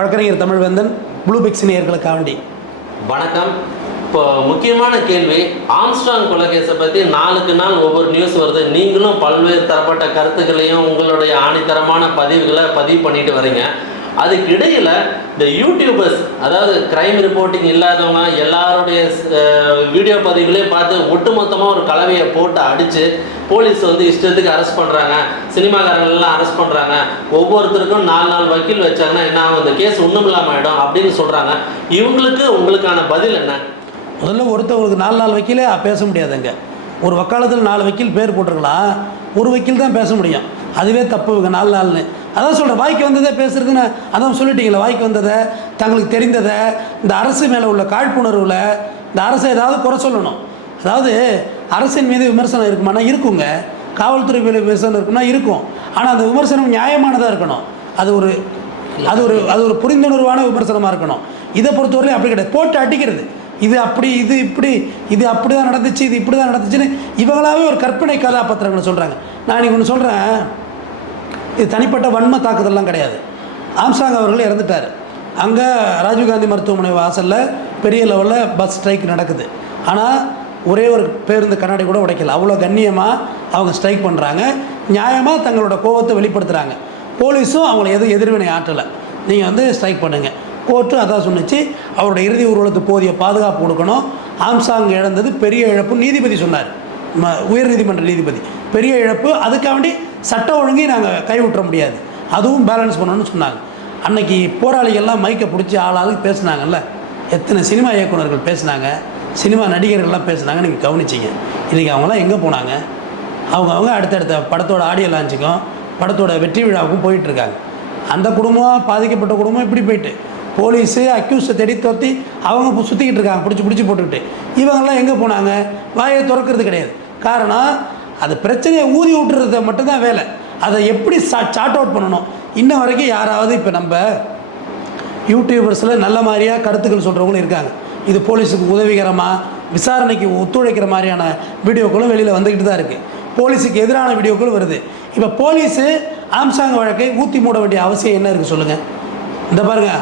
வழக்கறிஞர் Tamilvendhan blue fix நேயர்களுக்காக வேண்டி. வணக்கம். இப்போ முக்கியமான கேள்வி ஆம்ஸ்ட்ராங் குலகேசை பற்றி நாளுக்கு நாள் ஒவ்வொரு நியூஸ் வருது. நீங்களும் பல்வேறு தரப்பட்ட கருத்துக்களையும் உங்களுடைய ஆணித்தரமான பதிவுகளை பதிவு பண்ணிட்டு வரீங்க. அதுக்கு இடையில் இந்த யூடியூபர்ஸ் அதாவது கிரைம் ரிப்போர்ட்டிங் இல்லாதவங்க எல்லாருடைய வீடியோ பதிவுகளையும் பார்த்து ஒட்டுமொத்தமாக ஒரு கலவையை போட்டு அடித்து போலீஸ் வந்து இஷ்டத்துக்கு அரெஸ்ட் பண்ணுறாங்க சினிமாக்காரங்களெல்லாம் அரெஸ்ட் பண்ணுறாங்க ஒவ்வொருத்தருக்கும் நாலு நாலு வக்கீல் வச்சாங்கன்னா என்ன ஆகும்? இந்த கேஸ் ஒன்றும் இல்லாமல் ஆகிடும் அப்படின்னு சொல்கிறாங்க இவங்களுக்கு உங்களுக்கான பதில் என்ன? முதல்ல ஒருத்தவங்களுக்கு நாலு நாலு வக்கீலே பேச முடியாதுங்க ஒரு வக்காலத்தில் நாலு வக்கீல் பேர் போட்டிருக்கலாம். ஒரு வக்கீல் தான் பேச முடியும். அதுவே தப்பு இவங்க நாலு நாள்னு அதான் சொல்கிறேன் வாய்க்கு வந்ததே பேசுறதுன்னு அதான் சொல்லிட்டீங்களே வாய்க்கு வந்ததை தங்களுக்கு தெரிந்ததை இந்த அரசு மேலே உள்ள காழ்ப்புணர்வில் இந்த அரசை ஏதாவது குறை சொல்லணும். அதாவது அரசின் மீது விமர்சனம் இருக்குமானா இருக்குங்க. காவல்துறை மேலே விமர்சனம் இருக்குன்னா இருக்கும். ஆனால் அந்த விமர்சனம் நியாயமானதாக இருக்கணும். அது ஒரு அது ஒரு அது ஒரு புரிந்துணர்வான விமர்சனமாக இருக்கணும். இதை பொறுத்தவரையிலும் அப்படி கிடையாது. போட்டு அடிக்கிறது. இது அப்படி இது இப்படி இது அப்படி தான் நடந்துச்சு இது இப்படி தான் நடந்துச்சுன்னு இவங்களாவே ஒரு கற்பனை கதாபாத்திரங்களை சொல்கிறாங்க நான் இன்னைக்கு ஒன்று சொல்கிறேன் இது தனிப்பட்ட வன்ம தாக்குதல்லாம் கிடையாது. ஆம்சாங் அவர்கள் இறந்துட்டார். அங்கே ராஜீவ்காந்தி மருத்துவமனை வாசலில் பெரிய லெவலில் பஸ் ஸ்ட்ரைக் நடக்குது. ஆனால் ஒரே ஒரு பேருந்து கண்ணாடி கூட உடைக்கல. அவ்வளோ கண்ணியமாக அவங்க ஸ்ட்ரைக் பண்ணுறாங்க நியாயமாக தங்களோட கோபத்தை வெளிப்படுத்துகிறாங்க போலீஸும் அவங்கள எதுவும் எதிர்வினை ஆற்றலை. நீங்கள் வந்து ஸ்ட்ரைக் பண்ணுங்கள் கோர்ட்டு அதான் சொன்னிச்சு. அவரோட இறுதி ஊர்வலத்துக்கு போதிய பாதுகாப்பு கொடுக்கணும். ஆம்சாங் இழந்தது பெரிய இழப்பு நீதிபதி சொன்னார். ம- உயர்நீதிமன்ற நீதிபதி. பெரிய இழப்பு. அதுக்காக வேண்டி சட்ட ஒழுங்கை நாங்கள் கைவிட்டுற முடியாது. அதுவும் பேலன்ஸ் பண்ணணும்னு சொன்னாங்க. அன்னைக்கு போராளிகள்லாம் மைக்கை பிடிச்சி ஆளாளுக்கு பேசுனாங்கல்ல. எத்தனை சினிமா இயக்குனர்கள் பேசுனாங்க சினிமா நடிகர்கள்லாம் பேசினாங்க நீங்கள் கவனிச்சிங்க. இன்றைக்கி அவங்களாம் எங்கே போனாங்க? அவங்க அவங்க அடுத்தடுத்த படத்தோட ஆடியோ லான்ச்சுக்கும் படத்தோட வெற்றி விழாவுக்கும் போயிட்டுருக்காங்க. அந்த குடும்பம் பாதிக்கப்பட்ட குடும்பம் இப்படி போயிட்டு. போலீஸு அக்யூஸை தேடி துரத்தி அவங்க சுற்றிக்கிட்டு இருக்காங்க. பிடிச்சி பிடிச்சி போட்டுக்கிட்டு. இவங்கெல்லாம் எங்கே போனாங்க? வாயை திறக்கிறது கிடையாது. காரணம் அது பிரச்சனையை ஊதி விட்டுறது மட்டும்தான் வேலை. அதை எப்படி சா சார்ட் அவுட் பண்ணணும்? இன்ன வரைக்கும் யாராவது இப்போ நம்ம யூடியூபர்ஸில் நல்ல மாதிரியாக கருத்துக்கள் சொல்கிறவங்களும் இருக்காங்க. இது போலீஸுக்கு உதவிகரமாக விசாரணைக்கு ஒத்துழைக்கிற மாதிரியான வீடியோக்களும் வெளியில் வந்துக்கிட்டு தான் இருக்குது போலீஸுக்கு எதிரான வீடியோக்களும் வருது. இப்போ போலீஸு ஆம்சாங் வழக்கை ஊற்றி மூட வேண்டிய அவசியம் என்ன இருக்குது சொல்லுங்கள் இந்த பாருங்க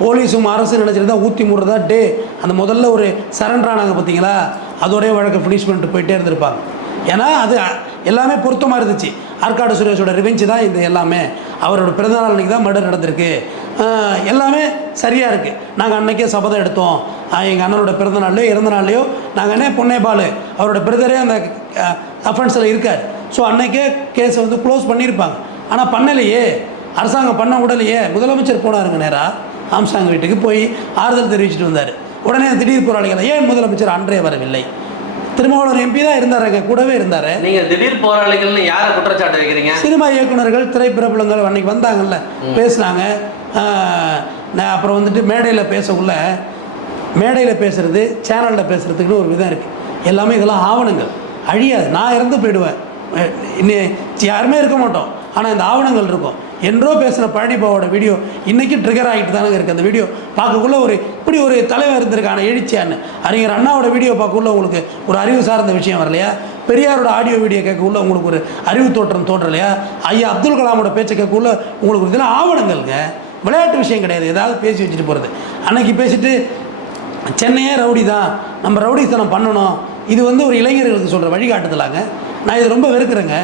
போலீஸும் அரசு நினச்சிருந்தா ஊற்றி மூடுறதா? டே அந்த முதல்ல ஒரு சரண்டரானாங்க பார்த்தீங்களா அதோடய வழக்கை ஃபினிஷ் பண்ணிட்டு போயிட்டே இருந்திருப்பாங்க. ஏன்னா அது எல்லாமே பொருத்தமாக இருந்துச்சு. ஆற்காடு சுரேஷோட ரிவெஞ்சு தான் இது எல்லாமே. அவரோட பிறந்தநாள் அன்றைக்கி தான் மர்டர் நடந்திருக்கு. எல்லாமே சரியாக இருக்குது நாங்கள் அன்றைக்கே சபதம் எடுத்தோம். எங்கள் அண்ணனோட பிறந்தநாள்லையோ இறந்த நாள்லையோ நாங்கள் அண்ணே பொன்னேபாலு அவரோட பிரதரே அந்த அஃபென்ஸில் இருக்கார். ஸோ அன்றைக்கே கேஸை வந்து க்ளோஸ் பண்ணியிருப்பாங்க ஆனால் பண்ணலையே. அரசாங்கம் பண்ண விடலையே. முதலமைச்சர் போனாருங்க நேராக ஆம்சாங் வீட்டுக்கு போய் ஆறுதல் தெரிவிச்சுட்டு வந்தார். உடனே திடீர் போராளிகளை ஏன் முதலமைச்சர் அன்றே வரவில்லை? திருமாவளவன் எம்பி தான் இருந்தாருங்க கூடவே இருந்தார். நீங்க திடீர் போராளிகள்னு யாரை குற்றச்சாட்டு வைக்கிறீங்க? சினிமா இயக்குனர்கள் திரைப்பிரபலங்கள் அன்னைக்கு வந்தாங்கல்ல பேசுனாங்க. நான் அப்புறம் வந்துட்டு மேடையில் பேசக்குள்ள மேடையில் பேசுறது சேனலில் பேசுறதுக்குன்னு ஒரு விதம் இருக்குது எல்லாமே இதெல்லாம் ஆவணங்கள். அழியாது. நான் இறந்து போயிடுவேன். அஹ், இன்னி யாருமே இருக்க மாட்டோம். ஆனால் இந்த ஆவணங்கள் இருக்கும். என்றோ பேசின பழனிபாவோட வீடியோ இன்றைக்கி ட்ரிகர் ஆகிட்டு தானே இருக்குது அந்த வீடியோ பார்க்கக்குள்ள ஒரு இப்படி ஒரு தலைவர் இருந்திருக்கான எழுச்சியான்னு. அறிஞர் அண்ணாவோட வீடியோ பார்க்கக்குள்ள உங்களுக்கு ஒரு அறிவு சார்ந்த விஷயம் வரலையா? பெரியாரோட ஆடியோ வீடியோ கேட்கக்குள்ள உங்களுக்கு ஒரு அறிவு தோற்றம் தோன்றலையா? ஐயா அப்துல் கலாமோட பேச்சை கேட்கக்குள்ள உங்களுக்கு ஒரு இதெல்லாம் ஆவணங்கள்ங்க விளையாட்டு விஷயம் கிடையாது. ஏதாவது பேசி வச்சுட்டு போகிறது அன்னைக்கு பேசிட்டு சென்னையே ரவுடி தான். நம்ம ரவுடித்தனம் பண்ணணும். இது வந்து ஒரு இளைஞர்களுக்கு சொல்கிற வழிகாட்டுதலாங்க. நான் இது ரொம்ப வெறுக்கிறேங்க.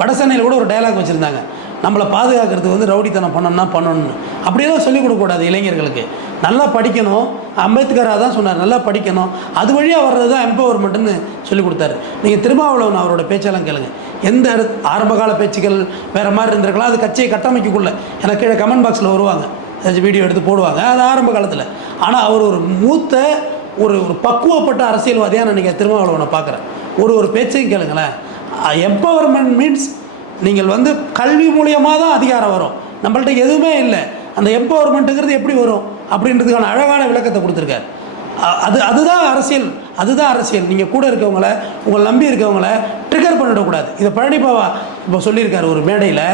வட சென்னையில் கூட ஒரு டயலாக் வச்சுருந்தாங்க. நம்மளை பாதுகாக்கிறதுக்கு வந்து ரவுடித்தனம் பண்ணணும்னா பண்ணணும்னு அப்படியெல்லாம் சொல்லிக் கொடுக்கக்கூடாது இளைஞர்களுக்கு. நல்லா படிக்கணும். அம்பேத்கராக தான் சொன்னார் நல்லா படிக்கணும். அது வழியாக வர்றது தான் எம்பவர்மெண்ட்டுன்னு சொல்லிக் கொடுத்தாரு. நீங்கள் திருமாவளவன் அவரோட பேச்செல்லாம் கேளுங்க. எந்த ஆரம்பகால பேச்சுக்கள் வேறு மாதிரி இருந்திருக்கலாம். அது கட்சியை கட்டமைக்கக்குள்ள. எனக்கு கீழே கமெண்ட் பாக்ஸில் வருவாங்க. ஏதாச்சும் வீடியோ எடுத்து போடுவாங்க. அது ஆரம்ப காலத்தில். ஆனால் அவர் ஒரு மூத்த ஒரு ஒரு பக்குவப்பட்ட அரசியல்வாதியாக நான் நீங்கள் திருமாவளவனை பார்க்குறேன் ஒரு ஒரு பேச்சையும் கேளுங்களேன். எம்பவர்மெண்ட் மீன்ஸ் நீங்கள் வந்து கல்வி மூலியமாக தான் அதிகாரம் வரும். நம்மள்ட்ட எதுவுமே இல்லை. அந்த எம்பவர்மெண்ட்டுங்கிறது எப்படி வரும்? அப்படின்றதுக்கான அழகான விளக்கத்தை கொடுத்துருக்காரு. அது அதுதான் அரசியல். அதுதான் அரசியல். நீங்கள் கூட இருக்கவங்கள உங்களை நம்பி இருக்கவங்கள ட்ரிகர் பண்ணிடக்கூடாது. இதை பழனிபாவா இப்போ சொல்லியிருக்காரு ஒரு மேடையில்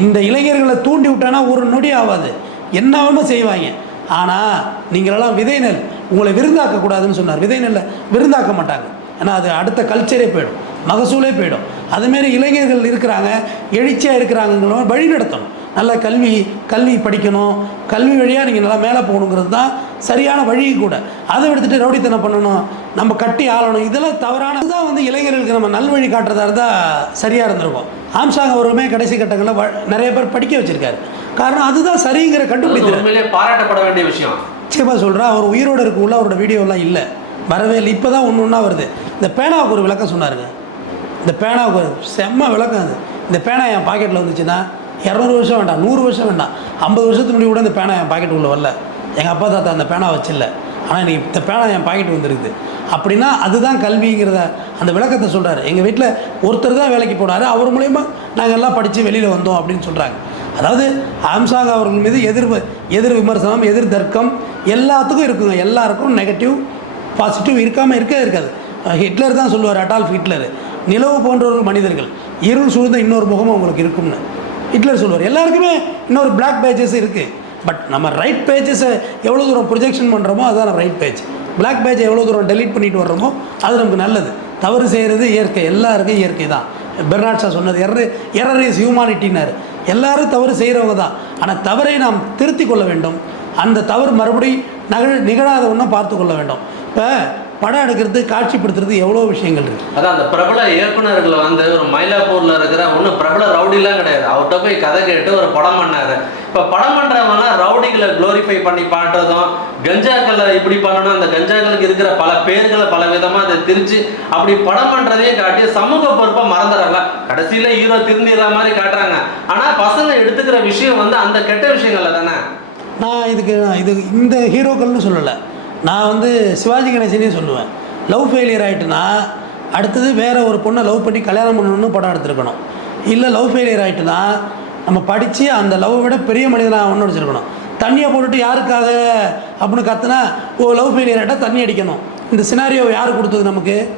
இந்த இளைஞர்களை தூண்டி விட்டானா ஒரு நொடி ஆகாது என்ன செய்வாங்க. ஆனால் நீங்களெல்லாம் விதை நெல் உங்களை விருந்தாக்கக்கூடாதுன்னு சொன்னார். விதை நெல்லை விருந்தாக்க மாட்டாங்க. ஏன்னா அது அடுத்த கல்ச்சரே போயிடும். மகசூலே போயிடும். அதுமாரி இளைஞர்கள் இருக்கிறாங்க எழுச்சியாக இருக்கிறாங்கங்கள வழி நடத்தணும். நல்ல கல்வி கல்வி படிக்கணும். கல்வி வழியாக நீங்கள் நல்லா மேலே போகணுங்கிறது தான் சரியான வழி கூட. அதை எடுத்துகிட்டு ரவுடித்தனம் பண்ணணும் நம்ம கட்டி ஆளணும். இதெல்லாம் தவறான தான் வந்து இளைஞர்களுக்கு நம்ம நல்வழி காட்டுறதா இருந்தால் சரியாக இருந்திருக்கும். ஆம்சாங் அவருமே கடைசி கட்டங்களில் வ- நிறைய பேர் படிக்க வச்சிருக்காரு. காரணம் அதுதான் சரிங்கிற உண்மையிலேயே பாராட்டப்பட வேண்டிய விஷயம். நிச்சயமாக சொல்கிறேன் அவர் உயிரோடு இருக்குள்ள அவரோட வீடியோலாம் இல்லை. வரவே இல்லை. இப்போ தான் ஒன்று ஒன்றா வருது. இந்த பேனாவுக்கு ஒரு விளக்கம் சொன்னாருங்க. இந்த பேனாவுக்கு ஒரு செம்ம விளக்கம் அது. இந்த பேனா என் பாக்கெட்டில் வந்துச்சுன்னா இரநூறு வருஷம் வேண்டாம் நூறு வருஷம் வேண்டாம். ஐம்பது வருஷத்துக்கு முன்னாடி கூட இந்த பேனா என் பாக்கெட் உள்ளே வரல. எங்கள் அப்பா தாத்தா அந்த பேனா வச்சில்ல. ஆனால் நீ இந்த பேனா என் பாக்கெட் வந்துருக்குது. அப்படின்னா அதுதான் கல்விங்கிறத அந்த விளக்கத்தை சொல்கிறார் எங்கள் வீட்டில் ஒருத்தர் தான் வேலைக்கு போனார். அவர் மூலயமா நாங்கள் எல்லாம் படித்து வெளியில் வந்தோம் அப்படின்னு சொல்கிறாங்க அதாவது ஆம்சாங் அவர்கள் மீது எதிர் எதிர் விமர்சனம் எதிர் தர்க்கம் எல்லாத்துக்கும் இருக்குங்க. எல்லாருக்கும் நெகட்டிவ் பாசிட்டிவ் இருக்காமல் இருக்கவே இருக்காது. ஹிட்லர் தான் சொல்லுவார் அடால்ஃப் ஹிட்லர். நிலவு போன்றவர்கள் மனிதர்கள். இருள் சூழ்ந்த இன்னொரு முகம் உங்களுக்கு இருக்கும்னு. ஹிட்லர் சொல்லுவார் எல்லாருக்குமே இன்னொரு பிளாக் பேஜஸ் இருக்குது பட் நம்ம ரைட் பேஜஸை எவ்வளோ தூரம் ப்ரொஜெக்ஷன் பண்ணுறோமோ அதுதான் ரைட் பேஜ் பிளாக் பேஜை எவ்வளோ தூரம் டெலீட் பண்ணிட்டு வர்றோமோ அது நமக்கு நல்லது. தவறு செய்கிறது இயற்கை எல்லாருக்கும் இயற்கை தான். பெர்னாட்ஸா சொன்னது எர்ரு எரர் இஸ் ஹியூமானிட்டினார் எல்லாரும் தவறு செய்கிறவங்க தான். ஆனால் தவறை நாம் திருத்தி கொள்ள வேண்டும். அந்த தவறு மறுபடி நகழ் நிகழாத ஒன்றும் பார்த்து கொள்ள வேண்டும். இப்போ படம் எடுக்கிறது காட்சிப்படுத்துறது எவ்வளோ விஷயங்கள் இருக்குது அதான் அந்த பிரபல இயக்குனர்கள் வந்து ஒரு மயிலாப்பூர்ல இருக்கிற ஒன்றும் பிரபல ரவுடிலாம் கிடையாது. அவர்கிட்ட போய் கதை கேட்டு ஒரு படம் பண்ணாரு. இப்போ படம் பண்றவங்க ரவுடிகளை க்ளோரிஃபை பண்ணி பாட்டுறதும் கஞ்சாக்களை இப்படி பண்ணணும் அந்த கஞ்சாக்களுக்கு இருக்கிற பல பேர்களை பல விதமா அதை திரிச்சு அப்படி படம் பண்றதையே காட்டி சமூக பொறுப்பை மறந்துடுறாங்க கடைசியில ஹீரோ திருந்திடுற மாதிரி காட்டுறாங்க. ஆனா பசங்க எடுத்துக்கிற விஷயம் வந்து அந்த கெட்ட விஷயங்கள்ல தானே? நான் இதுக்கு இது இந்த ஹீரோக்கள்னு சொல்லலை. நான் வந்து சிவாஜி கணேசனே சொல்லுவேன். லவ் ஃபெயிலியர் ஆகிட்டுனா அடுத்தது வேற ஒரு பொண்ணை லவ் பண்ணி கல்யாணம் பண்ணணும்னு படம் எடுத்திருக்கணும். இல்லை லவ் ஃபெயிலியர் ஆகிட்டுனா நம்ம படித்து அந்த லவ் விட பெரிய மனிதனாக ஒன்று வச்சுருக்கணும் தண்ணியை போட்டுட்டு யாருக்காக அப்படின்னு கத்துனா ஓ லவ் ஃபெயிலியர் ஆகிட்டா தண்ணி அடிக்கணும். இந்த சினாரியோ யார் கொடுத்தது நமக்கு?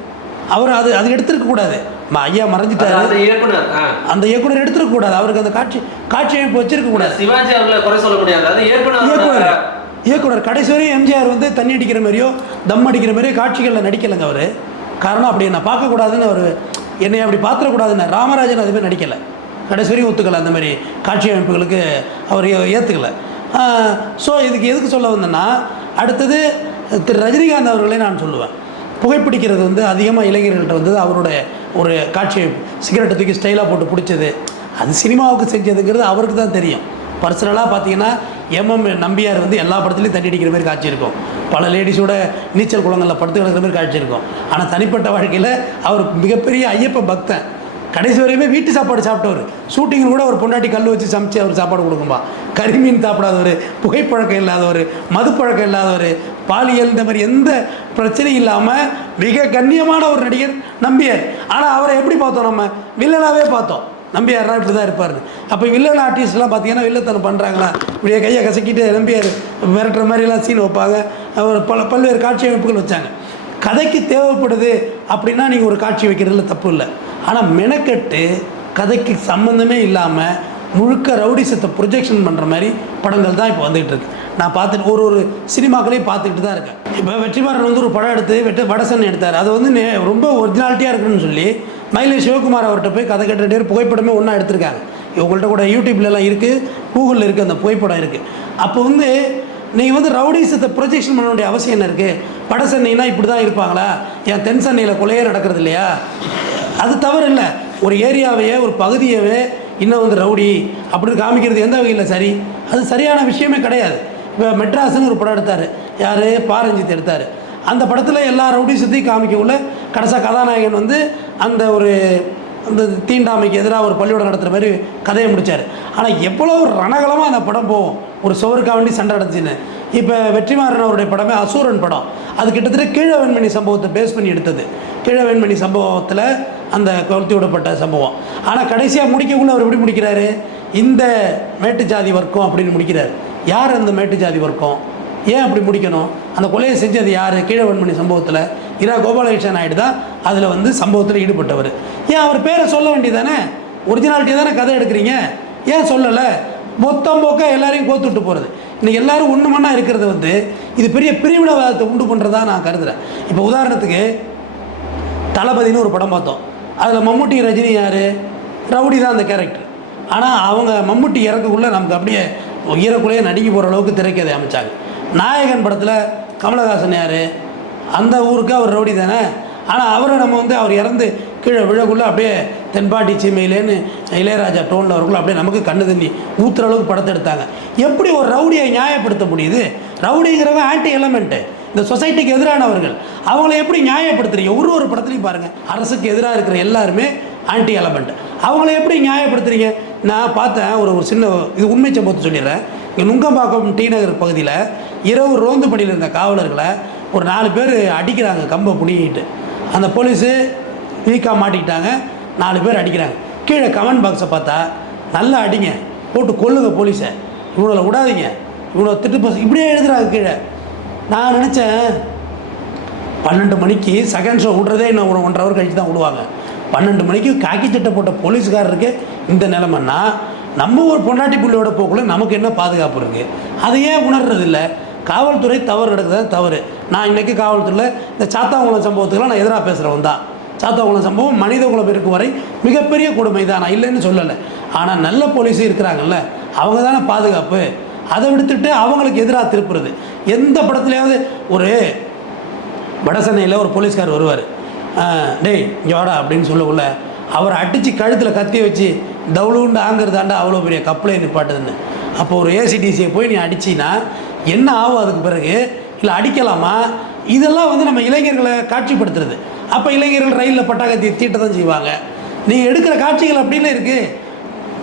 அவர் அது அது எடுத்திருக்க கூடாது. ம- ஐயா மறைஞ்சிட்டாரு. அந்த இயக்குனர் ஆ. அந்த இயக்குனர் எடுத்திருக்க கூடாது. அவருக்கு அந்த காட்சி காட்சி அமைப்பு வச்சிருக்க கூடாது. சிவாஜி அவர்களை குறை சொல்ல முடியாது. இயக்குனர். இயக்குனர் கடைசி வரையும் எம்ஜிஆர் வந்து தண்ணி அடிக்கிற மாதிரியோ தம் அடிக்கிற மாதிரியோ காட்சிகளில் நடிக்கலைங்க அவர். காரணம் அப்படி என்ன பார்க்கக்கூடாதுன்னு அவர் என்னை அப்படி பார்த்துடக்கூடாதுன்னு ராமராஜன் அதுவே நடிக்கலை. கடைசி வரையும் ஒத்துக்கலை அந்த மாதிரி காட்சி அமைப்புகளுக்கு அவர் ஏற்றுக்கலை ஸோ இதுக்கு எதுக்கு சொல்ல வந்தேன்னா அடுத்தது திரு ரஜினிகாந்த் அவர்களே நான் சொல்லுவேன். புகைப்பிடிக்கிறது வந்து அதிகமாக இளைஞர்கள்ட்ட வந்தது அவருடைய ஒரு காட்சி சிகரெட்டை தூக்கி ஸ்டைலாக போட்டு பிடிச்சது. அது சினிமாவுக்கு செஞ்சதுங்கிறது அவருக்கு தான் தெரியும். பர்சனலாக பார்த்தீங்கன்னா எம்எம் நம்பியார் வந்து எல்லா படத்துலையும் தண்ணி அடிக்கிற மாதிரி காட்சி இருக்கும் பல லேடிஸோட நீச்சல் குளங்களில் படுத்து கிடக்கிற மாதிரி காட்சி இருக்கும் ஆனால் தனிப்பட்ட வாழ்க்கையில் அவர் மிகப்பெரிய ஐயப்ப பக்தன். கடைசி வரையுமே வீட்டு சாப்பாடு சாப்பிட்டவர். ஷூட்டிங்கில் கூட ஒரு பொண்டாட்டி கல் வச்சு சமைச்சு அவர் சாப்பாடு கொடுக்கும்பா. கரிமீன் சாப்பிடாதவர் புகைப்பழக்கம் இல்லாதவர் மதுப்பழக்கம் இல்லாதவர் பாலியல் இந்த மாதிரி எந்த பிரச்சனையும் இல்லாமல் மிக கண்ணியமான ஒரு நடிகர் நம்பியார். ஆனால் அவரை எப்படி பார்த்தோம் நம்ம? வில்லனாகவே பார்த்தோம். நம்பியாரா இப்படி தான் இருப்பார் அப்போ வில்லன் ஆர்டிஸ்ட்லாம் பார்த்தீங்கன்னா வில்லத்தனம் பண்ணுறாங்களா இப்படியே கையை கசக்கிட்டு நம்பியார் மிரட்டுற மாதிரிலாம் சீன் வைப்பாங்க. அவர் பல பல்வேறு காட்சி அமைப்புகள் வச்சாங்க. கதைக்கு தேவைப்படுது அப்படின்னா நீங்கள் ஒரு காட்சி வைக்கிறதுல தப்பு இல்லை. ஆனால் மெனக்கெட்டு கதைக்கு சம்மந்தமே இல்லாமல் முழுக்க ரவுடிசத்தை ப்ரொஜெக்ஷன் பண்ணுற மாதிரி படங்கள் தான் இப்போ வந்துகிட்டு இருக்கு. நான் பார்த்துட்டு ஒரு ஒரு சினிமாக்களையும் பார்த்துக்கிட்டு தான் இருக்கேன். இப்போ வெற்றிமாறன் வந்து ஒரு படம் எடுத்து வெட்ட வடசன் எடுத்தார். அது வந்து நே- ரொம்ப ஒரிஜினாலிட்டியாக இருக்குன்னு சொல்லி மயிலை சிவகுமார் அவர்கிட்ட போய் கதை கேட்டுட்டு புகைப்படமே ஒன்றா எடுத்திருக்காங்க. இவங்கள்ட்ட கூட யூடியூப்லலாம் இருக்குது கூகுளில் இருக்குது அந்த புகைப்படம் இருக்குது அப்போ வந்து நீங்கள் வந்து ரவுடிசத்தை ப்ரொஜெக்ஷன் பண்ண வேண்டிய அவசியம் என்ன இருக்குது வட சென்னைனா இப்படி தான் இருப்பாங்களா? ஏன் தென் சென்னையில் கொலையே நடக்கிறது இல்லையா? அது தவறு இல்லை ஒரு ஏரியாவையே ஒரு பகுதியவே இன்னும் வந்து ரவுடி அப்படின்னு காமிக்கிறது எந்த வகையில் சரி? அது சரியான விஷயமே கிடையாது. இப்போ மெட்ராஸ்னு ஒரு படம் எடுத்தார். யார்? பாரஞ்சித் எடுத்தார். அந்த படத்தில் எல்லா ரவுடிசத்தையும் காமிக்கக்குள்ள கடைசியாக கதாநாயகன் வந்து அந்த ஒரு அந்த தீண்டாமைக்கு எதிராக ஒரு பள்ளியோட நடத்துகிற மாதிரி கதையை முடித்தார் ஆனால் எவ்வளோ ரணகலமாக அந்த படம் போகும். ஒரு சுவருக்காக வேண்டி சண்டை நடந்துச்சுன்னு. இப்போ வெற்றிமாறன் அவருடைய படமே அசூரன் படம். அது கிட்டத்தட்ட கீழ வெண்மணி சம்பவத்தை பேஸ் பண்ணி எடுத்தது. கீழ வெண்மணி சம்பவத்தில் அந்த கொளுத்தி விடப்பட்ட சம்பவம். ஆனால் கடைசியாக முடிக்கக்குள்ளே அவர் எப்படி முடிக்கிறாரு? இந்த மேட்டு ஜாதி வர்க்கம் அப்படின்னு முடிக்கிறார். யார் அந்த மேட்டு ஜாதி வர்க்கம்? ஏன் அப்படி முடிக்கணும் அந்த கொலையை செஞ்சது யார்? கீழவன்மணி சம்பவத்தில் இரா கோபாலகிருஷ்ணன் நாயுடு தான் அதில் வந்து சம்பவத்தில் ஈடுபட்டவர். ஏன் அவர் பேரை சொல்ல வேண்டியதானே? ஒரிஜினாலிட்டி தானே கதை எடுக்கிறீங்க? ஏன் சொல்லலை? மொத்தம் போக்க எல்லாரையும் கோத்துட்டு போகிறது இன்னைக்கு எல்லாரும் ஒன்று மண்ணா இருக்கிறது வந்து இது பெரிய பிரிவினவாதத்தை உண்டு பண்ணுறதா நான் கருதுகிறேன் இப்போ உதாரணத்துக்கு தளபதினு ஒரு படம் பார்த்தோம். அதில் மம்முட்டி ரஜினி யார்? ரவுடி தான் அந்த கேரக்டர் ஆனால் அவங்க மம்முட்டி இறக்குக்குள்ளே நமக்கு அப்படியே ஈரக்குள்ளேயே நடுங்கி போகிற அளவுக்கு திரைக்கதை அமைச்சாங்க. நாயகன் படத்தில் கமலஹாசன் யார்? அந்த ஊருக்கு அவர் ரவுடி தானே? ஆனால் அவரை நம்ம வந்து அவர் இறந்து கீழே விழக்குள்ளே அப்படியே தென்பாட்டி சீமையிலேன்னு இளையராஜா டோனில் அவருக்குள்ள அப்படியே நமக்கு கண்ணு தண்ணி ஊற்றுற அளவுக்கு படத்தை எடுத்தாங்க. எப்படி ஒரு ரவுடியை நியாயப்படுத்த முடியுது? ரவுடிங்கிறவன் ஆன்டி எலமெண்ட்டு இந்த சொசைட்டிக்கு எதிரானவர்கள். அவங்கள எப்படி நியாயப்படுத்துறீங்க? ஒரு ஒரு படத்துலையும் பாருங்கள் அரசுக்கு எதிராக இருக்கிற எல்லாருமே ஆன்டி எலமெண்ட் அவங்கள எப்படி நியாயப்படுத்துறீங்க? நான் பார்த்தேன் ஒரு ஒரு சின்ன இது உண்மை சம்பவத்தை சொல்லிடுறேன். இங்கே நுங்கம்பாக்கம் டி நகர் பகுதியில் இரவு ரோந்து பணியில் இருந்த காவலர்களை ஒரு நாலு பேர் அடிக்கிறாங்க கம்பை புனிக்கிட்டு அந்த போலீஸு வீக்காக மாட்டிக்கிட்டாங்க நாலு பேர் அடிக்கிறாங்க. கீழே கமெண்ட் பாக்ஸை பார்த்தா நல்லா அடிங்க போட்டு கொல்லுங்க போலீஸை. இவ்வளோ விடாதீங்க. இவ்வளோ திட்டு பஸ் இப்படியே எழுதுறாங்க கீழே. நான் நினச்சேன் பன்னெண்டு மணிக்கு செகண்ட் ஷோ விட்றதே இன்னும் ஒரு ஒன்றரை ஹவர் கழிச்சு தான் விடுவாங்க. பன்னெண்டு மணிக்கு காக்கி சட்டை போட்ட போலீஸ்காரருக்கு இந்த நிலைமைன்னா நம்ம ஒரு பொண்டாட்டி பிள்ளையோட போக்குள்ள நமக்கு என்ன பாதுகாப்பு இருக்குது அதை ஏன் உணர்றதில்ல? காவல்துறை தவறு எடுக்கிறது தவறு. நான் இன்றைக்கி காவல்துறையில் இந்த சாத்தாங்குளம் சம்பவத்துக்குலாம் நான் எதிராக பேசுகிறவன் தான். சாத்தாங்குளம் சம்பவம் மனித குலம் இருக்கும் வரை மிகப்பெரிய கொடுமை தான் நான் இல்லைன்னு சொல்லலை. ஆனால் நல்ல போலீஸும் இருக்கிறாங்கல்ல அவங்க தானே பாதுகாப்பு. அதை விடுத்துட்டு அவங்களுக்கு எதிராக திருப்புறது. எந்த படத்துலையாவது ஒரு வடசென்னையில் ஒரு போலீஸ்கார் வருவார். டேய் இங்கே வாடா அப்படின்னு சொல்லக்குள்ள அவரை அடித்து கழுத்தில் கத்தி வச்சு தவுளுண்டு ஆங்கிறதாண்டா அவ்வளோ பெரிய கப்பலே நிப்பாட்டுதுன்னு. அப்போ ஒரு ஏசிடிசியை போய் நீ அடிச்சின்னா என்ன ஆகும் அதுக்கு பிறகு? இல்லை அடிக்கலாமா? இதெல்லாம் வந்து நம்ம இளைஞர்களை காட்சிப்படுத்துறது. அப்போ இளைஞர்கள் ரயிலில் பட்டாக்கத்தி தீட்ட தான் செய்வாங்க. நீ எடுக்கிற காட்சிகள் அப்படின்னு இருக்குது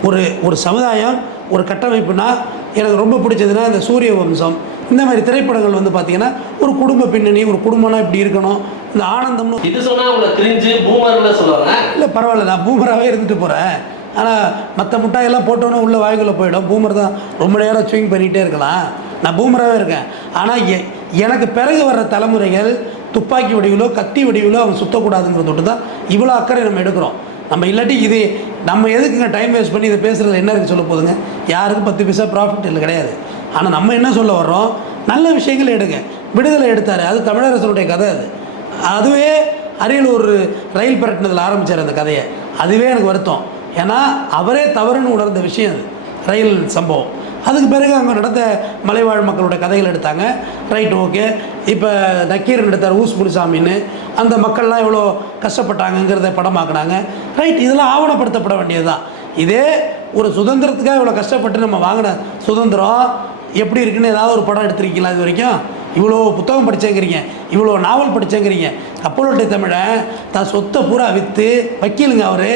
ஒரு ஒரு சமுதாயம் ஒரு கட்டமைப்புனா எனக்கு ரொம்ப பிடிச்சதுன்னா இந்த சூரிய வம்சம். இந்த மாதிரி திரைப்படங்கள் வந்து பார்த்திங்கன்னா ஒரு குடும்ப பின்னணி ஒரு குடும்பம்னா இப்படி இருக்கணும். இந்த ஆனந்தம்னு இது சொன்னா உங்களை கிரிஞ்சு பூமர்ல சொல்லுவாங்க. இல்லை பரவாயில்ல நான் பூமராகவே இருந்துட்டு போகிறேன் ஆனால் மற்ற முட்டாயெல்லாம் போட்டோன்னே உள்ள வாய்க்குள்ளே போயிடும். பூமர் தான் ரொம்ப நேரம் ஸ்விங் பண்ணிகிட்டே இருக்கலாம். நான் பூமராகவே இருக்கேன். ஆனால் எ- எனக்கு பிறகு வர்ற தலைமுறைகள் துப்பாக்கி வடிவிலோ கத்தி வடிவிலோ அவன் சுத்தக்கூடாதுங்கிறத தொட்டு தான் இவ்வளோ அக்கறை நம்ம எடுக்கிறோம். நம்ம இல்லாட்டி இது நம்ம எதுக்குங்க டைம் வேஸ்ட் பண்ணி இதை பேசுகிறது என்ன இருக்குது சொல்ல போதுங்க? யாருக்கும் பத்து பைசா ப்ராஃபிட் இல்லை கிடையாது. ஆனால் நம்ம என்ன சொல்ல வர்றோம்? நல்ல விஷயங்கள் எடுங்க. விடுதலை எடுத்தார். அது தமிழரசனுடைய கதை அது. அதுவே அரியலூர் ரயில் பிரட்டினதில் ஆரம்பித்தார் அந்த கதையை. அதுவே எனக்கு வருத்தம். ஏன்னா அவரே தவறுன்னு உணர்ந்த விஷயம் அது. ரயில் சம்பவம். அதுக்கு பிறகு அங்கே நடந்த மலைவாழ் மக்களோட கதைகள் எடுத்தாங்க. Right okay. இப்போ நக்கீரன் எடுத்தார் ஊஸ்புரிசாமின்னு அந்த மக்கள்லாம் எவ்வளோ கஷ்டப்பட்டாங்கங்கிறத படமாக்குனாங்க ரைட் இதெல்லாம் ஆவணப்படுத்தப்பட வேண்டியது தான் இதே ஒரு சுதந்திரத்துக்காக இவ்வளோ கஷ்டப்பட்டு நம்ம வாங்கின சுதந்திரம் எப்படி இருக்குன்னு ஏதாவது ஒரு படம் எடுத்திருக்கீங்களா இது வரைக்கும்? இவ்வளோ புத்தகம் படிச்சேங்கிறீங்க இவ்வளோ நாவல் படிச்சேங்கிறீங்க. அப்போலோட்டை தமிழன் தான் சொத்தை பூரா விற்று வக்கீலுங்க அவர்.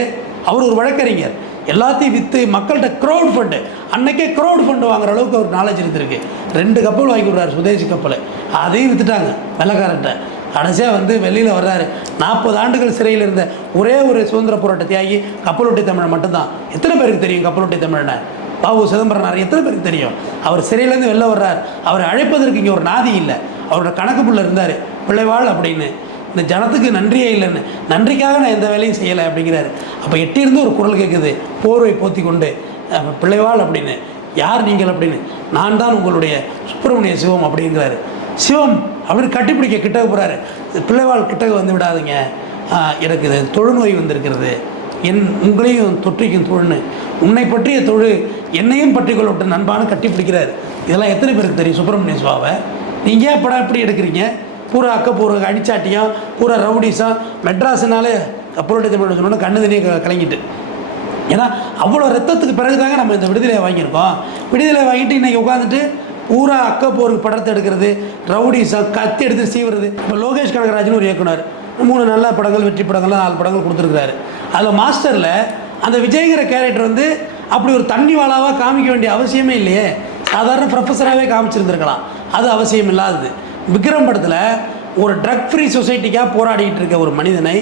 அவர் ஒரு வழக்கறிஞர். எல்லாத்தையும் விற்று மக்கள்கிட்ட க்ரௌட் ஃபண்டு அன்னைக்கே க்ரௌட் ஃபண்டு வாங்குற அளவுக்கு அவர் நாலேஜ் இருந்திருக்கு. ரெண்டு கப்பல் வாங்கி விடுறாரு சுதேசி கப்பல். அதையும் விற்றுட்டாங்க வெள்ளக்காரர்கிட்ட. கடைசியாக வந்து வெளியில் வர்றாரு. நாற்பது ஆண்டுகள் சிறையில் இருந்த ஒரே ஒரு சுதந்திர போராட்ட தியாகி கப்பலோட்டை தமிழன் மட்டும்தான். எத்தனை பேருக்கு தெரியும் கப்பலோட்டை தமிழனை? பாபு சிதம்பரனார் எத்தனை பேருக்கு தெரியும்? அவர் சிறையிலேருந்து வெளில வர்றார். அவரை அழைப்பதற்கு இங்கே ஒரு நாதி இல்லை. அவரோட கணக்கு புள்ள இருந்தார். பிள்ளைவாள் அப்படின்னு. இந்த ஜனத்துக்கு நன்றியே இல்லைன்னு. நன்றிக்காக நான் எந்த வேலையும் செய்யலை அப்படிங்கிறாரு. அப்போ எட்டியிருந்து ஒரு குரல் கேட்குது. போர்வை போத்தி கொண்டு பிள்ளைவாள் அப்படின்னு. யார் நீங்கள் அப்படின்னு. நான் தான் உங்களுடைய சுப்பிரமணிய சிவம் அப்படிங்கிறாரு. சிவம் அப்படின்னு கட்டிப்பிடிக்க கிட்ட போகிறாரு பிள்ளைவாள் கிட்டக வந்து விடாதீங்க. எனக்கு இது தொழுநோய் வந்திருக்கிறது. என் உங்களையும் தொற்றிக்கும் தொழுன்னு. உன்னை பற்றிய தொழு. என்னையும் பற்றி கொள்ளவிட்டு நண்பான்னு கட்டி பிடிக்கிறாரு. இதெல்லாம் எத்தனை பேருக்கு தெரியும்? சுப்பிரமணிய சுவாவை நீங்கள் ஏன் படம் எப்படி எடுக்கிறீங்க? பூரா அக்கப்பூர்வ அடிச்சாட்டியம் பூரா ரவுடிஸாக மெட்ராஸுனாலே கப்பலோட்டை தமிழ் சொன்னோன்னா கண்ணு தண்ணியை கலங்கிட்டு. ஏன்னா அவ்வளோ ரத்தத்துக்கு பிறகு தாங்க நம்ம இந்த விடுதலையை வாங்கியிருக்கோம். விடுதலை வாங்கிட்டு இன்றைக்கி உட்காந்துட்டு பூரா அக்கப்போருக்கு படத்தை எடுக்கிறது ரவுடிஸாக கத்தி எடுத்து சீவுறது. இப்போ லோகேஷ் கனகராஜன் ஒரு இயக்குனர் மூணு நல்ல படங்கள் வெற்றி படங்கள்லாம் நாலு படங்கள் கொடுத்துருக்காரு அதில் மாஸ்டரில் அந்த விஜய்கிற கேரக்டர் வந்து அப்படி ஒரு தண்ணி வாழாவாக காமிக்க வேண்டிய அவசியமே இல்லையே. சாதாரண ப்ரொஃபஸராகவே காமிச்சிருந்துருக்கலாம். அது அவசியம் இல்லாதது விக்ரம் படத்தில் ஒரு ட்ரக் ஃப்ரீ சொசைட்டிக்காக போராடிக்கிட்டு இருக்க ஒரு மனிதனை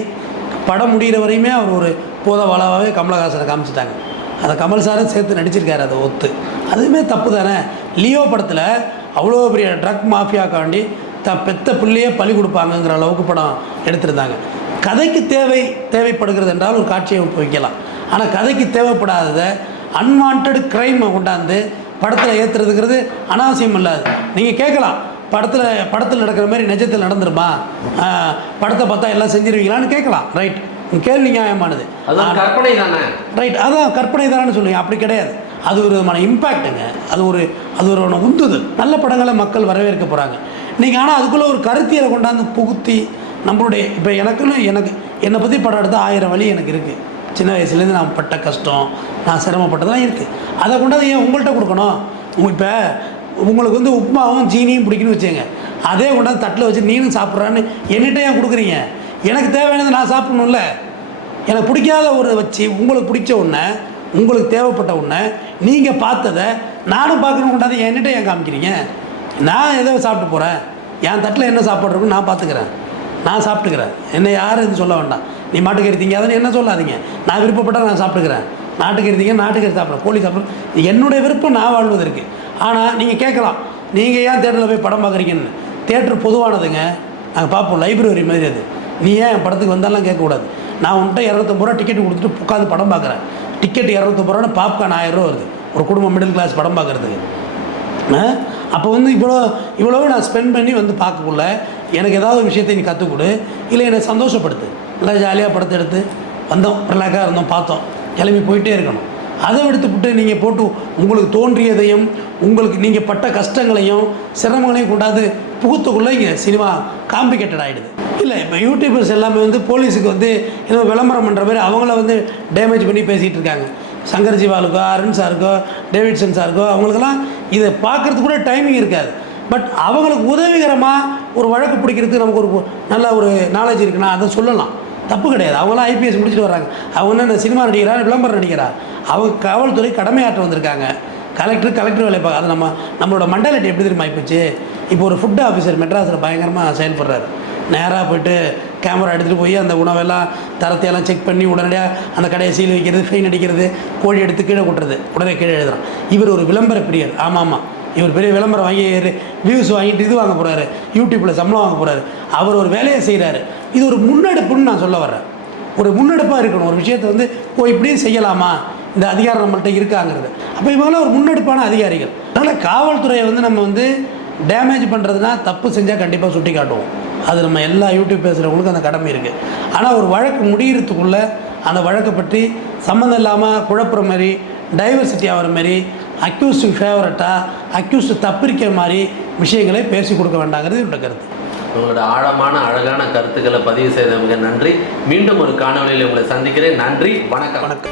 படம் முடிகிற வரையுமே அவர் ஒரு போத வளவாகவே கமலஹாசனை காமிச்சிட்டாங்க. அதை கமல் சாரை சேர்த்து நடிச்சிருக்காரு அதை ஒத்து. அதுவுமே தப்பு தானே? லியோ படத்தில் அவ்வளோ பெரிய ட்ரக் மாஃபியாக்காண்டி த பெத்த பிள்ளையே பலி கொடுப்பாங்கங்கிற அளவுக்கு படம் எடுத்திருந்தாங்க. கதைக்கு தேவை தேவைப்படுகிறது என்றால் ஒரு காட்சியை வைக்கலாம். ஆனால் கதைக்கு தேவைப்படாததை அன்வான்ட் க்ரைமை கொண்டாந்து படத்தில் ஏற்றுறதுங்கிறது அனாவசியம் இல்லாது நீங்கள் கேட்கலாம் படத்தில் படத்தில் நடக்கிற மாதிரி நிஜத்தில் நடந்துருமா? படத்தை பார்த்தா எல்லாம் செஞ்சிருவீங்களான்னு கேட்கலாம். ரைட் கேள்வி நியாயமானது. அது ஒரு கற்பனை தானே? ரைட் அதான் கற்பனை தானே சொல்லுவீங்க அப்படி கிடையாது. அது ஒரு விதமான இம்பேக்ட்டுங்க அது ஒரு அது ஒரு உந்துதல் நல்ல படங்களை மக்கள் வரவேற்க போகிறாங்க நீங்கள் ஆனால் அதுக்குள்ளே ஒரு கருத்தியலை கொண்டாந்து புகுத்தி நம்மளுடைய இப்போ எனக்குன்னு எனக்கு என்னை பற்றி படம் எடுத்தால் ஆயிரம் வழி எனக்கு இருக்குது சின்ன வயசுலேருந்து நான் பட்ட கஷ்டம். நான் சிரமப்பட்டதெல்லாம் இருக்குது அதை கொண்டாந்து ஏன் உங்கள்கிட்ட கொடுக்கணும்? இப்போ உங்களுக்கு வந்து உப்புமாவும் ஜீனியும் பிடிக்குன்னு வச்சுங்க அதே கொண்டாந்து தட்டில் வச்சு நீனும் சாப்பிட்றான்னு என்னிட்ட ஏன் கொடுக்குறீங்க? எனக்கு தேவையானது நான் சாப்பிட்ணும்ல. எனக்கு பிடிக்காத ஒரு வச்சு உங்களுக்கு பிடிச்ச ஒன்றை உங்களுக்கு தேவைப்பட்ட ஒன்றை நீங்கள் பார்த்ததை நானும் பார்க்கணும் கொண்டாந்து என்கிட்ட ஏன் காமிக்கிறீங்க? நான் எதை சாப்பிட்டு போகிறேன் என் தட்டில் என்ன சாப்பாடு இருக்குன்னு நான் பார்த்துக்கிறேன். நான் சாப்பிட்டுக்கிறேன். என்னை யாரும் எதுவும் சொல்ல வேண்டாம். நீ மாட்டுக்கறி திங்காதன்னு என்ன சொல்லாதீங்க? நான் விருப்பப்பட்டால் நான் சாப்பிட்டுக்கிறேன். நாட்டுக்கு இருந்தீங்க நாட்டுக்கறி சாப்பிட்றேன் கோழி சாப்பிட்றேன் என்னுடைய விருப்பம் நான் வாழ்வதற்கு. ஆனால் நீங்கள் கேட்கலாம் நீங்கள் ஏன் தேட்டரில் போய் படம் பார்க்குறீங்கன்னு? தேட்டர் பொதுவானதுங்க. நாங்கள் பார்ப்போம் லைப்ரரி மாதிரி அது. நீ ஏன் படத்துக்கு வந்தாலும் கேட்கக்கூடாது. நான் உன்ட்ட இரநூத்தம்பது ரூபா டிக்கெட் கொடுத்துட்டு உட்காந்து படம் பார்க்குறேன். டிக்கெட் இரநூத்தம்பது ரூபான்னு பாப்கார்ன் ஆயிரம் ரூபா வருது. ஒரு குடும்பம் மிடில் கிளாஸ் படம் பார்க்குறதுக்கு. அப்போ வந்து இவ்வளோ இவ்வளோ நான் ஸ்பெண்ட் பண்ணி வந்து பார்க்கக்குள்ள எனக்கு ஏதாவது ஒரு விஷயத்தை நீ கற்றுக் கொடு. இல்லை என்னை சந்தோஷப்படுத்து. நல்லா ஜாலியாக படத்தை எடுத்து வந்தோம் ரிலாக்ஸாக இருந்தோம் பார்த்தோம். கிளம்பி போயிட்டே இருக்கணும். அதை விடுத்துவிட்டு நீங்கள் போட்டு உங்களுக்கு தோன்றியதையும் உங்களுக்கு நீங்கள் பட்ட கஷ்டங்களையும் சிரமங்களையும் கொண்டாந்து புகுத்துக்குள்ளே இங்கே சினிமா காம்ப்ளிகேட்டட் ஆகிடுது இல்லை இப்போ யூடியூபர்ஸ் எல்லாமே வந்து போலீஸுக்கு வந்து ஏதோ விளம்பரம் பண்ணுற மாதிரி அவங்கள வந்து டேமேஜ் பண்ணி பேசிகிட்டு இருக்காங்க. சங்கர் ஜிவாலுக்கோ அருண் சாருக்கோ டேவிட்சன் சாருக்கோ அவங்களுக்கெல்லாம் இதை பார்க்குறதுக்கு கூட டைமிங் இருக்காது. பட் அவங்களுக்கு உதவிகரமாக ஒரு வழக்கு பிடிக்கிறதுக்கு நமக்கு ஒரு நல்ல ஒரு நாலேஜ் இருக்குன்னா அதை சொல்லலாம். தப்பு கிடையாது. அவங்களாம் ஐபிஎஸ் முடிச்சுட்டு வராங்க அவங்க என்ன சினிமா நடிகரா விளம்பரம் நடிகரா? அவங்க காவல்துறை கடமையாற்ற வந்திருக்காங்க. கலெக்டர் கலெக்டர் வேலை பார்க்க அது நம்ம நம்மளோட மண்டாலிட்டி எப்படி தெரியுமா ஆயிப்போச்சு? இப்போ ஒரு ஃபுட் ஆஃபீஸர் மெட்ராஸில் பயங்கரமாக செயல்படுறாரு. நேராக போயிட்டு கேமரா எடுத்துகிட்டு போய் அந்த உணவெல்லாம் தரத்தையெல்லாம் செக் பண்ணி உடனடியாக அந்த கடையை சீல் வைக்கிறது ஃபைன் அடிக்கிறது கோழி எடுத்து கீழே கொட்டுறது. உடனே கீழே எழுதுறான். இவர் ஒரு விளம்பர பிரியர். ஆமாம் ஆமாம் இவர் பெரிய விளம்பரம் வாங்கி வியூஸ் வாங்கிட்டு இது வாங்க போகிறாரு யூடியூப்பில் சம்பளம் வாங்க போகிறாரு அவர் ஒரு வேலையை செய்கிறாரு இது ஒரு முன்னெடுப்புன்னு நான் சொல்ல வர்றேன். ஒரு முன்னெடுப்பாக இருக்கணும். ஒரு விஷயத்தை வந்து ஓ இப்படியும் செய்யலாமா? இந்த அதிகாரம் நம்மள்கிட்ட இருக்காங்கிறது. அப்போ இவங்களாம் ஒரு முன்னெடுப்பான அதிகாரிகள். அதனால் காவல்துறையை வந்து நம்ம வந்து டேமேஜ் பண்ணுறதுனா தப்பு செஞ்சால் கண்டிப்பாக சுட்டி காட்டுவோம் அது நம்ம எல்லா யூடியூப் பேசுகிறவங்களுக்கும் அந்த கடமை இருக்குது ஆனால் ஒரு வழக்கு முடிகிறதுக்குள்ளே அந்த வழக்கை பற்றி சம்மந்தம் இல்லாமல் குழப்புற மாதிரி டைவர்சிட்டி ஆகிற மாதிரி அக்யூஸ்டு ஃபேவரட்டாக அக்யூஸ்டு தப்பிரிக்கிற மாதிரி விஷயங்களை பேசி கொடுக்க வேண்டாங்கிறது என்னோட கருத்து. உங்களோட ஆழமான அழகான கருத்துக்களை பதிவு செய்தவங்க நன்றி. மீண்டும் ஒரு காணொளியில் உங்களை சந்திக்கிறேன். நன்றி. வணக்கம். வணக்கம்.